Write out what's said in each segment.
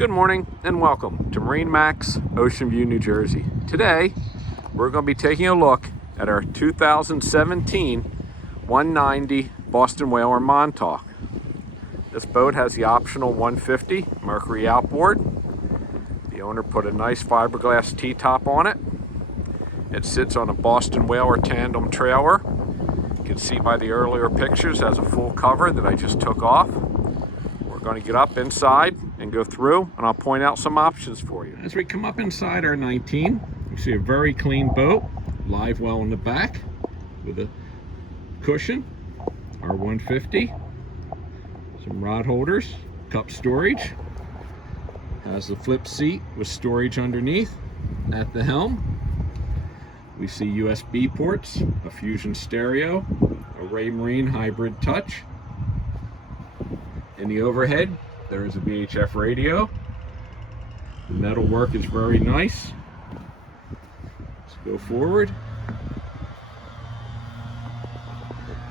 Good morning and welcome to MarineMax Ocean View, New Jersey. Today, we're going to be taking a look at our 2017 190 Boston Whaler Montauk. This boat has the optional 150 Mercury outboard. The owner put a nice fiberglass T-top on it. It sits on a Boston Whaler tandem trailer. You can see by the earlier pictures, it has a full cover that I just took off. We're going to get up inside and go through, and I'll point out some options for you. As we come up inside our 19, you see a very clean boat, livewell in the back with a cushion, our 150, some rod holders, cup storage, has the flip seat with storage underneath. At the helm, we see USB ports, a Fusion stereo, a Raymarine hybrid touch. In the overhead, there is a VHF radio. The metal work is very nice. Let's go forward.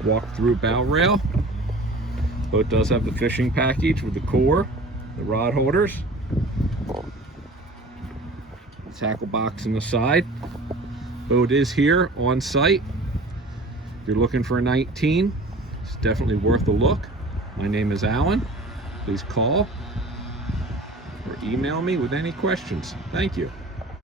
Walk through bow rail. Boat does have the fishing package with the core, the rod holders, the tackle box in the side. Boat is here on site. If you're looking for a 19, it's definitely worth a look. My name is Alan. Please call or email me with any questions. Thank you.